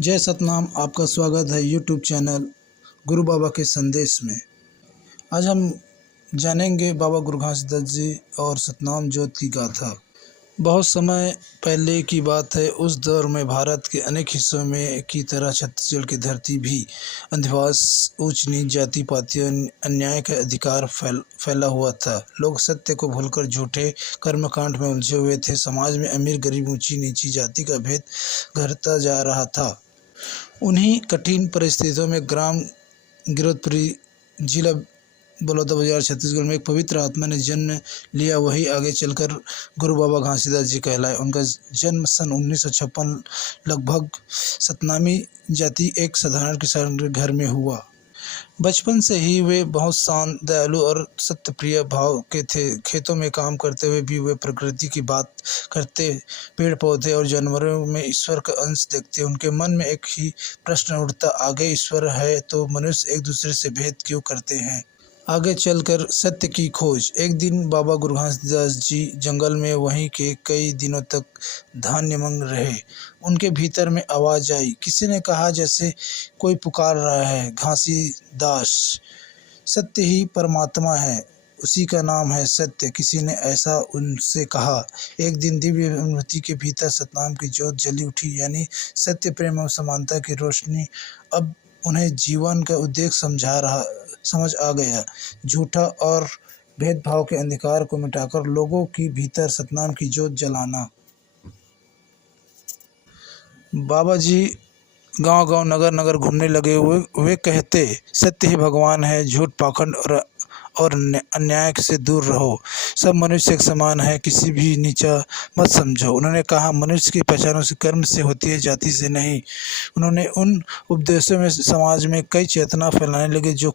जय सतनाम। आपका स्वागत है यूट्यूब चैनल गुरु बाबा के संदेश में। आज हम जानेंगे बाबा गुरु घासीदास जी और सतनाम ज्योत की गाथा। बहुत समय पहले की बात है। उस दौर में भारत के अनेक हिस्सों में की तरह छत्तीसगढ़ की धरती भी अंधविश्वास, ऊंच नीच, जाति पाति और अन्याय का अधिकार फैला हुआ था। लोग सत्य को भूलकर झूठे कर्मकांड में उलझे हुए थे। समाज में अमीर गरीब, ऊंची नीची जाति का भेद घटता जा रहा था। उन्हीं कठिन परिस्थितियों में ग्राम गिरौदपुरी, जिला बलौदाबाजार, छत्तीसगढ़ में एक पवित्र आत्मा ने जन्म लिया। वही आगे चलकर गुरु बाबा घासीदास जी कहलाए। उनका जन्म सन 1956 लगभग सतनामी जाति एक साधारण किसान के घर में हुआ। बचपन से ही वे बहुत शांत, दयालु और सत्यप्रिय भाव के थे। खेतों में काम करते हुए भी वे प्रकृति की बात करते, पेड़ पौधे और जानवरों में ईश्वर का अंश देखते। उनके मन में एक ही प्रश्न उठता, आगे ईश्वर है तो मनुष्य एक दूसरे से भेद क्यों करते हैं। आगे चलकर सत्य की खोज। एक दिन बाबा गुरु घासीदास जी जंगल में वहीं के कई दिनों तक धान्य मांग रहे। उनके भीतर में आवाज़ आई। किसी ने कहा जैसे कोई पुकार रहा है, घासीदास, सत्य ही परमात्मा है, उसी का नाम है सत्य। किसी ने ऐसा उनसे कहा। एक दिन दिव्य अनुभूति के भीतर सतनाम की ज्योत जली उठी, यानी सत्य, प्रेम और समानता की रोशनी। अब उन्हें जीवन का उद्देश्य समझ आ गया। झूठा और भेदभाव के अंधकार को मिटाकर लोगों की भीतर सतनाम की ज्योत जलाना। बाबा जी गांव-गांव, नगर-नगर घूमने लगे हुए। वे कहते, सत्य ही भगवान है, झूठ, पाखंड और अन्याय से दूर रहो। सब मनुष्य एक समान है, किसी भी नीचा मत समझो। उन्होंने कहा, मनुष्य की पहचान उसके कर्म से होती है, जाति से नहीं। उन्होंने उन उपदेशों में समाज में कई चेतना फैलाने लगे जो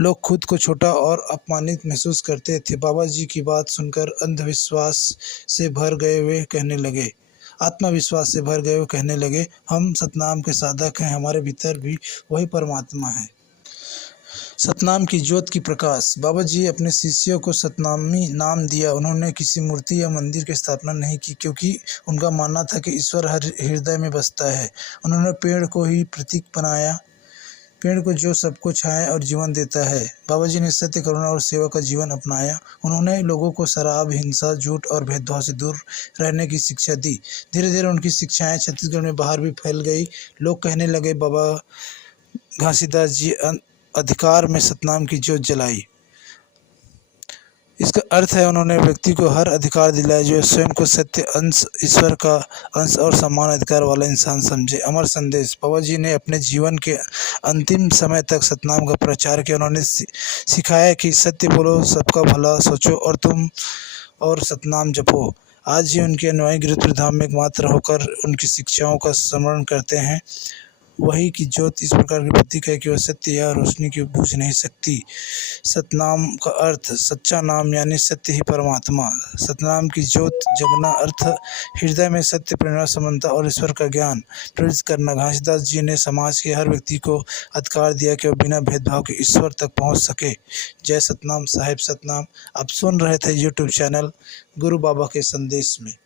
लोग खुद को छोटा और अपमानित महसूस करते थे। बाबा जी की बात सुनकर आत्मविश्वास से भर गए वे कहने लगे, हम सतनाम के साधक हैं, हमारे भीतर भी वही परमात्मा है। सतनाम की ज्योत की प्रकाश। बाबा जी अपने शिष्यों को सतनामी नाम दिया। उन्होंने किसी मूर्ति या मंदिर की स्थापना नहीं की, क्योंकि उनका मानना था कि ईश्वर हर हृदय में बसता है। उन्होंने पेड़ को ही प्रतीक बनाया, पेड़ को जो सबको छाया और जीवन देता है। बाबा जी ने सत्य, करुणा और सेवा का जीवन अपनाया। उन्होंने लोगों को शराब, हिंसा, झूठ और भेदभाव से दूर रहने की शिक्षा दी। धीरे धीरे उनकी शिक्षाएं छत्तीसगढ़ में बाहर भी फैल गई। लोग कहने लगे, बाबा घासीदास जी अधिकार में सतनाम की ज्योत जलाई। इसका अर्थ है उन्होंने व्यक्ति को हर अधिकार दिलाया जो स्वयं को सत्य, अंश, ईश्वर का अंश और समान अधिकार वाला इंसान समझे। अमर संदेश। बाबा जी ने अपने जीवन के अंतिम समय तक सतनाम का प्रचार किया। उन्होंने सिखाया कि सत्य बोलो, सबका भला सोचो और सतनाम जपो। आज ही उनके अनुयायी गिरौदपुरी धाम में एकमात्र होकर उनकी शिक्षाओं का स्मरण करते हैं। वही की ज्योत इस प्रकार की प्रतीक है कि वह सत्य या रोशनी की बूझ नहीं सकती। सतनाम का अर्थ सच्चा नाम, यानी सत्य ही परमात्मा। सतनाम की ज्योत जगना अर्थ हृदय में सत्य, प्रेरणा, समानता और ईश्वर का ज्ञान प्रवेश करना। घासीदास जी ने समाज के हर व्यक्ति को अधिकार दिया कि वह बिना भेदभाव के ईश्वर तक पहुंच सके। जय सतनाम, साहिब सतनाम। आप सुन रहे थे यूट्यूब चैनल गुरु बाबा के संदेश में।